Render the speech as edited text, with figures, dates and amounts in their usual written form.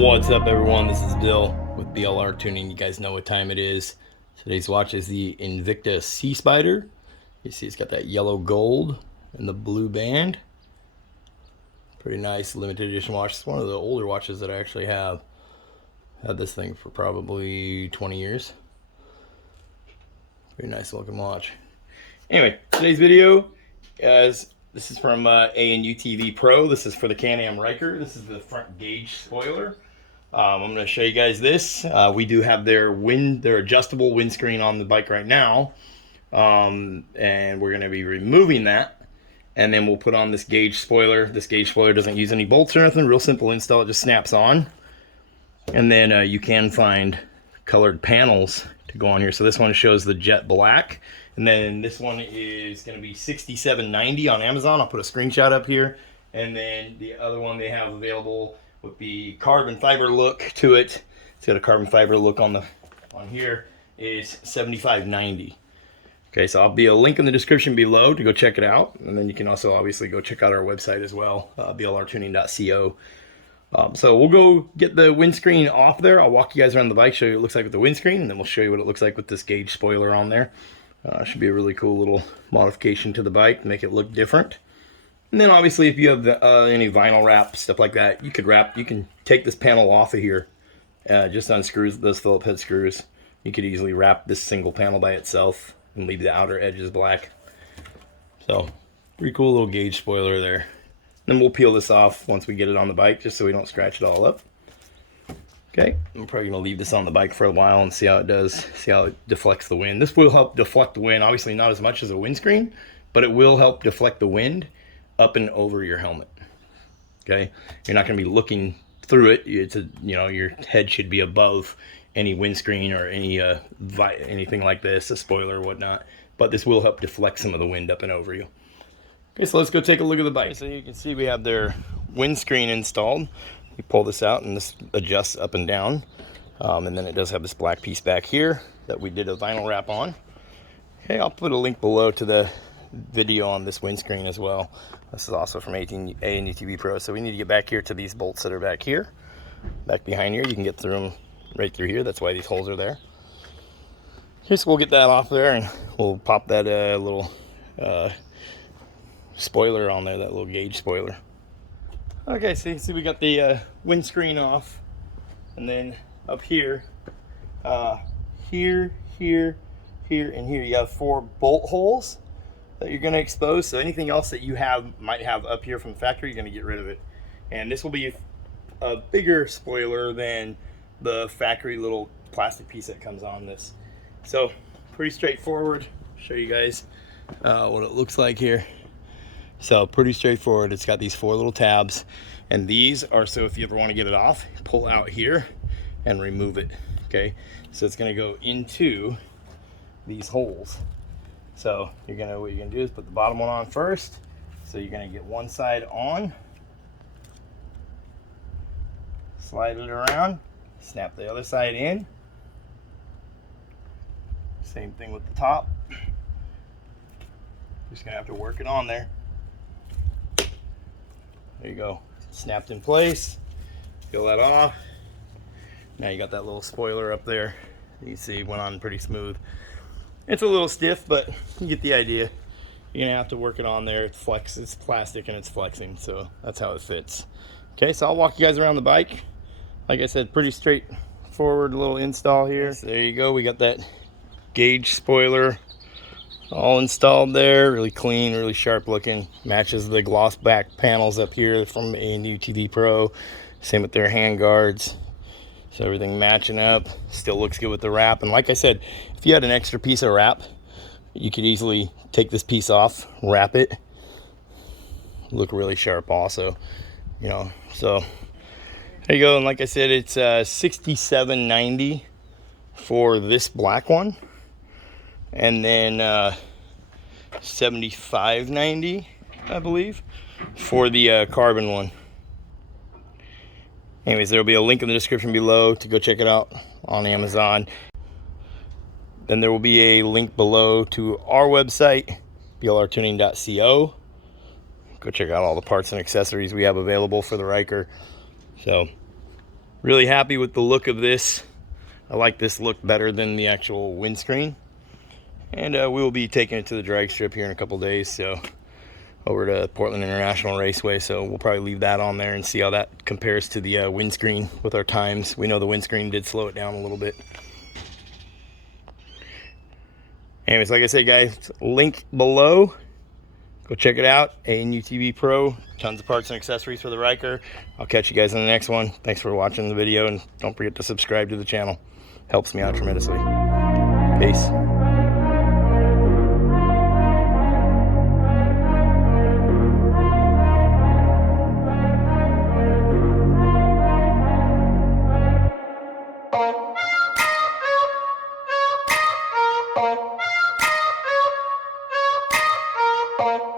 What's up, everyone? This is Bill with BLR Tuning. You guys know what time it is. Today's watch is the Invicta Sea Spider. You see it's got that yellow gold and the blue band. Pretty nice limited edition watch. It's one of the older watches that I actually have. Had this thing for probably 20 years. Pretty nice looking watch. Anyway, today's video is this is from UTV Pro. This is for the Can-Am Ryker. This is the front Gage spoiler. I'm going to show you guys this. We do have their adjustable windscreen on the bike right now, and we're going to be removing that, and then we'll put on this Gage spoiler. This Gage spoiler doesn't use any bolts or anything. Real simple install. It just snaps on, and then you can find colored panels to go on here. So this one shows the jet black, and then this one is going to be $67.90 on Amazon. I'll put a screenshot up here, and then the other one they have available with the carbon fiber look to it. It's got a carbon fiber look on here is $75.90. Okay, so I'll be a link in the description below to go check it out, and then you can also obviously go check out our website as well, BLRTUNING.TECH. So we'll go get the windscreen off there. I'll walk you guys around the bike, show you what it looks like with the windscreen, and then we'll show you what it looks like with this Gage spoiler on there. Should be a really cool little modification to the bike, make it look different. And then obviously if you have any vinyl wrap, stuff like that, you can take this panel off of here, just unscrews those Phillips head screws. You could easily wrap this single panel by itself and leave the outer edges black. So pretty cool little Gage spoiler there. Then we'll peel this off once we get it on the bike, just so we don't scratch it all up. Okay, I'm probably gonna leave this on the bike for a while and see how it does, see how it deflects the wind. This will help deflect the wind, obviously not as much as a windscreen, but it will help deflect the wind up and over your helmet. Okay, you're not going to be looking through it. Your head should be above any windscreen or anything like this, a spoiler or whatnot. But this will help deflect some of the wind up and over you. Okay, so let's go take a look at the bike. So you can see we have their windscreen installed. You pull this out and this adjusts up and down, and then it does have this black piece back here that we did a vinyl wrap on. Okay, I'll put a link below to the video on this windscreen as well. This is also from UTV Pro. So we need to get back here to these bolts that are back here, back behind here. You can get through them right through here. That's why these holes are there. Okay, so we'll get that off there, and we'll pop that little spoiler on there, that little Gage spoiler. Okay, see we got the windscreen off, and then up here, here, and here, you have 4 bolt holes that you're going to expose. So anything else that you might have up here from the factory, you're going to get rid of it. And this will be a bigger spoiler than the factory little plastic piece that comes on this. So pretty straightforward. Show you guys what it looks like here. So pretty straightforward. It's got these 4 little tabs, and these are so if you ever want to get it off, pull out here and remove it. Okay, so it's going to go into these holes. So what you're gonna do is put the bottom one on first. So you're gonna get one side on, slide it around, snap the other side in. Same thing with the top. Just gonna have to work it on there. There you go, snapped in place. Peel that off. Now you got that little spoiler up there. You can see it went on pretty smooth. It's a little stiff, but you get the idea. You're gonna have to work it on there. It's plastic and it's flexing, so that's how it fits. Okay, so I'll walk you guys around the bike. Like I said, pretty straightforward little install here. So there you go, we got that Gage spoiler all installed there. Really clean, really sharp looking. Matches the gloss back panels up here from UTV Pro. Same with their hand guards. So everything matching up, still looks good with the wrap. And like I said, if you had an extra piece of wrap, you could easily take this piece off, wrap it, look really sharp also, so there you go. And like I said, it's $67.90 for this black one, and then $75.90, I believe, for the carbon one. Anyways, there will be a link in the description below to go check it out on Amazon. Then there will be a link below to our website, BLRTUNING.TECH. Go check out all the parts and accessories we have available for the Ryker. So Really happy with the look of this. I like this look better than the actual windscreen. And we will be taking it to the drag strip here in a couple days, so over to Portland International Raceway. So we'll probably leave that on there and see how that compares to the windscreen with our times. We know the windscreen did slow it down a little bit. Anyways, like I said, guys, link below. Go check it out. UTV Pro. Tons of parts and accessories for the Ryker. I'll catch you guys in the next one. Thanks for watching the video, and don't forget to subscribe to the channel. Helps me out tremendously. Peace. Bye.